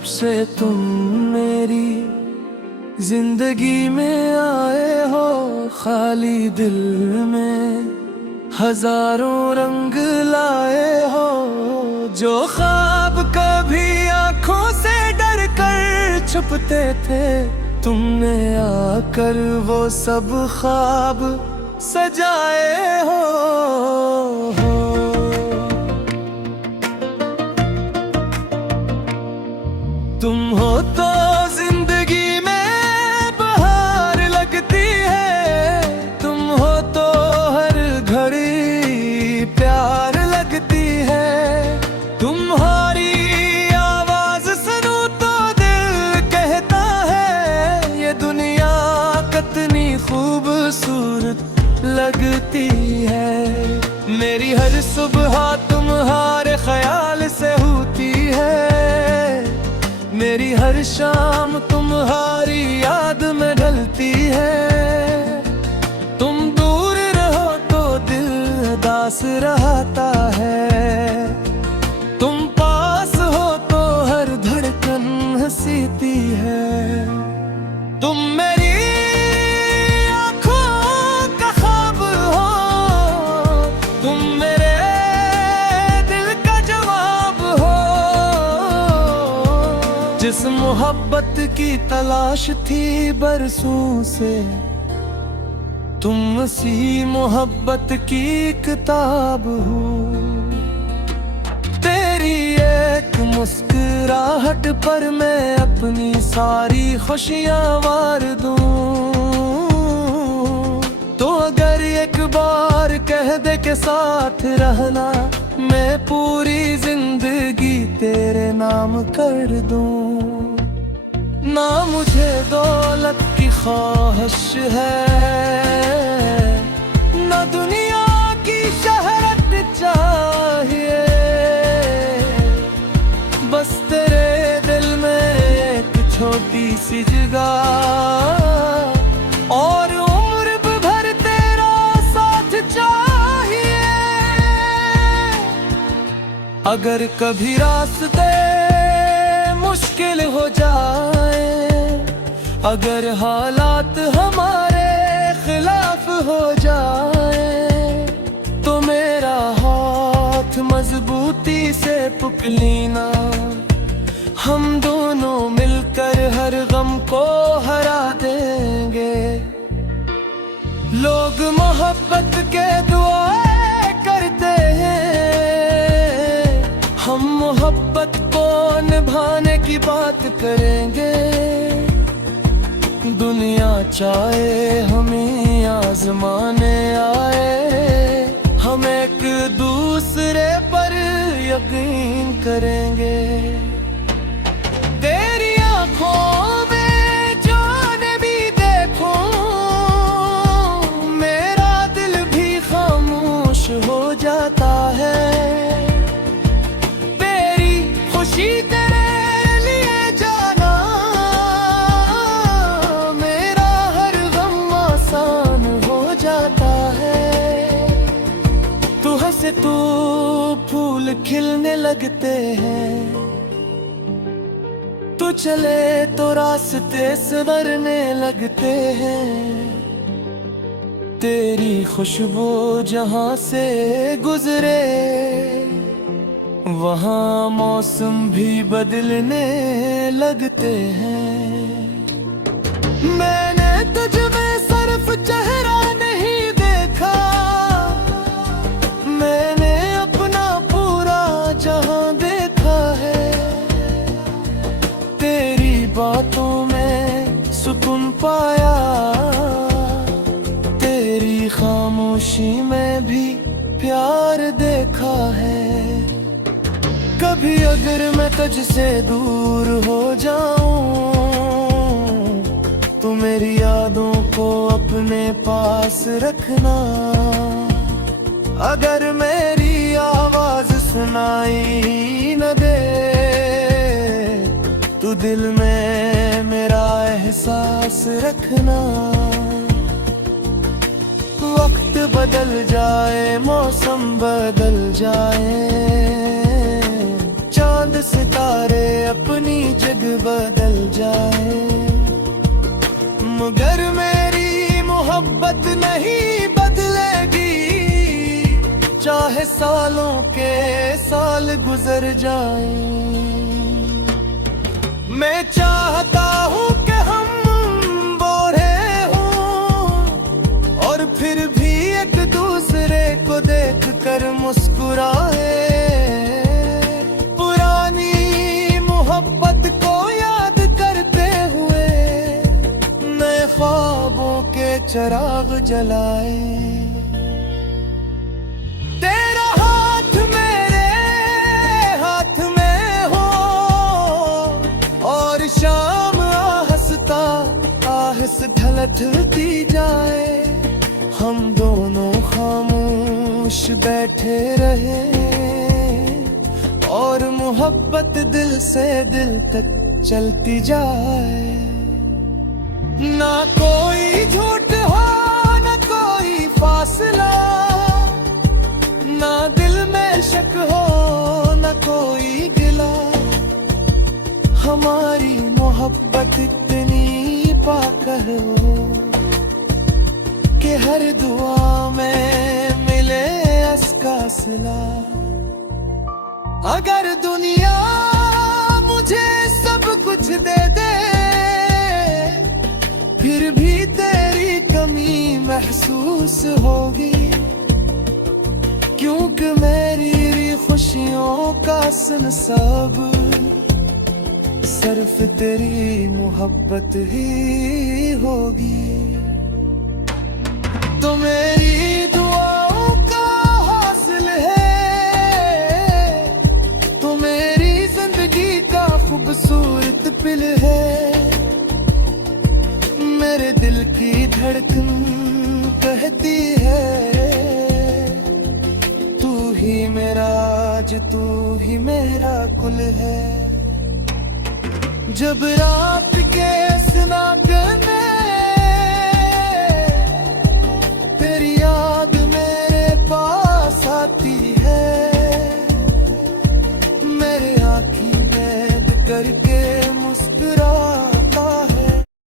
जब से तुम मेरी जिंदगी में आए हो, खाली दिल में हजारों रंग लाए हो। जो ख्वाब कभी आंखों से डर कर छुपते थे, तुमने आकर वो सब ख्वाब सजाए हो। तुम हो तो जिंदगी में बहार लगती है, तुम हो तो हर घड़ी प्यार लगती है। तुम्हारी आवाज सुनूं तो दिल कहता है, ये दुनिया कितनी खूबसूरत लगती है। मेरी हर सुबह तुम्हारे ख्याल से होती है, मेरी हर शाम तुम्हारी याद में ढलती है। तुम दूर रहो तो दिल उदास रहता है, तुम पास हो तो हर धड़कन हंसीती है। तुम मेरी आँखों का ख्वाब हो, तुम मेरे दिल का जवाब हो। जिस मोहब्बत की तलाश थी बरसों से, तुम उसी मोहब्बत की किताब हो। तेरी एक मुस्कुराहट पर मैं अपनी सारी खुशियां वार दूं। तो अगर एक बार कह दे के साथ रहना, मैं पूरी जिंदगी तेरे नाम कर दूं। ना मुझे दौलत की ख्वाहिश है, ना दुनिया की शहरत चाहिए। बस तेरे दिल में एक छोटी सी जगह और उम्र भर तेरा साथ चाहिए। अगर कभी रास्ते मुश्किल हो जाए, अगर हालात हमारे खिलाफ हो जाए, तो मेरा हाथ मजबूती से पकड़ लेना। हम दोनों मिलकर हर गम को हरा देंगे। लोग मोहब्बत के दुआएं करते हैं, हम मोहब्बत को निभाने की बात करेंगे। दुनिया चाहे हमें आजमाने आए, हम एक दूसरे पर यकीन करेंगे। तेरी आँखों में जो भी देखो, मेरा दिल भी खामोश हो जाता है। तेरी खुशी तेरे लिए जाना, मेरा हर गम आसान हो जाता है। तू हंसे तो फूल खिलने लगते हैं, तू चले तो रास्ते संवरने लगते हैं। तेरी खुशबू जहां से गुजरे, वहाँ मौसम भी बदलने लगते हैं। मैंने तुझ में सिर्फ चेहरा नहीं देखा, मैंने अपना पूरा जहां देखा है। तेरी बातों में सुकून पाया, तेरी खामोशी में भी प्यार देखा है। कभी अगर मैं तुझसे दूर हो जाऊं, तो मेरी यादों को अपने पास रखना। अगर मेरी आवाज सुनाई न दे, तो दिल में मेरा एहसास रखना। वक्त बदल जाए, मौसम बदल जाए, चांद चांद सितारे अपनी जग बदल जाए, मगर मेरी मोहब्बत नहीं बदलेगी, चाहे सालों के साल गुजर जाएं। मैं चाहता हूँ कि हम बोरे हों और फिर भी एक दूसरे को देख कर मुस्कुराए, पुरानी मोहब्बत को याद करते हुए नए ख्वाबों के चिराग जलाए। तेरा हाथ मेरे हाथ में हो और शाम आहस्ता आहस ढलती जाए, हम दोनों खामोश बैठे रहे और मोहब्बत दिल से दिल तक चलती जाए। ना कोई झूठ हो ना कोई फासला, ना दिल में शक हो ना कोई गिला, हमारी मोहब्बत इतनी पाकर हो कि हर दुआ में मिले इसका सिला। अगर दुनिया मुझे सब कुछ दे दे, फिर भी तेरी कमी महसूस होगी, क्योंकि मेरी खुशियों का सब सिर्फ तेरी मोहब्बत ही होगी। तो मेरी दुआओं का हासिल है, तो मेरी जिंदगी का खूबसूरत पिल है, मेरे दिल की धड़कन कहती है, तू ही मेरा आज तू ही मेरा कुल है। जब रात के